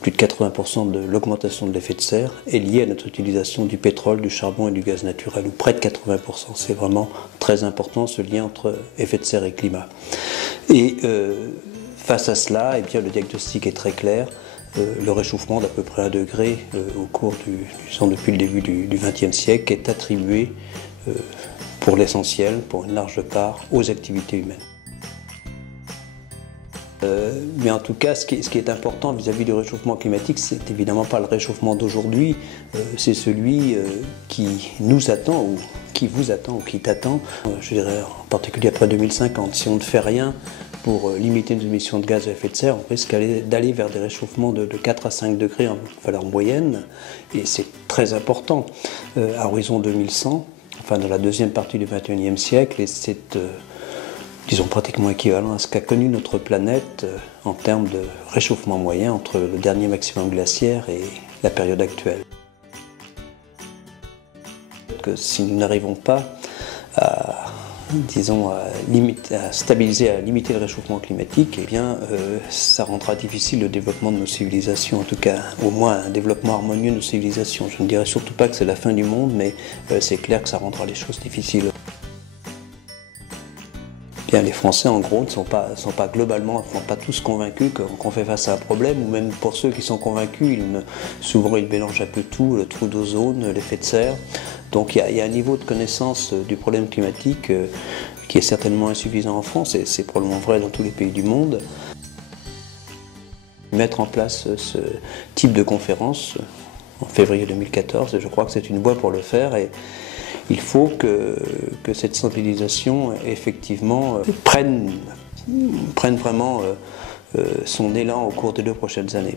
plus de 80% de l'augmentation de l'effet de serre est liée à notre utilisation du pétrole, du charbon et du gaz naturel, ou près de 80%. C'est vraiment très important ce lien entre effet de serre et climat. Et face à cela, eh bien, le diagnostic est très clair. Le réchauffement d'à peu près 1 degré au cours depuis le début du XXe siècle est attribué pour l'essentiel, pour une large part, aux activités humaines. Mais en tout cas, ce qui est important vis-à-vis du réchauffement climatique, c'est évidemment pas le réchauffement d'aujourd'hui, c'est celui qui nous attend, ou qui vous attend, ou qui t'attend, je dirais en particulier après 2050. Si on ne fait rien pour limiter nos émissions de gaz à effet de serre, on risque d'aller vers des réchauffements de 4 à 5 degrés en valeur moyenne, et c'est très important à horizon 2100, enfin dans la deuxième partie du XXIe siècle, et c'est disons pratiquement équivalent à ce qu'a connu notre planète en termes de réchauffement moyen entre le dernier maximum glaciaire et la période actuelle. Que si nous n'arrivons pas à, disons, à stabiliser, à limiter le réchauffement climatique, eh bien, ça rendra difficile le développement de nos civilisations, en tout cas, au moins un développement harmonieux de nos civilisations. Je ne dirais surtout pas que c'est la fin du monde, mais c'est clair que ça rendra les choses difficiles. Bien, les Français, en gros, ne sont pas globalement, ne sont pas tous convaincus qu'on fait face à un problème, ou même pour ceux qui sont convaincus, souvent ils mélangent un peu tout, le trou d'ozone, l'effet de serre. Donc il y a un niveau de connaissance du problème climatique qui est certainement insuffisant en France, et c'est probablement vrai dans tous les pays du monde. Mettre en place ce type de conférence en février 2014, je crois que c'est une voie pour le faire, et il faut que cette sensibilisation, effectivement, prenne vraiment son élan au cours des 2 prochaines années.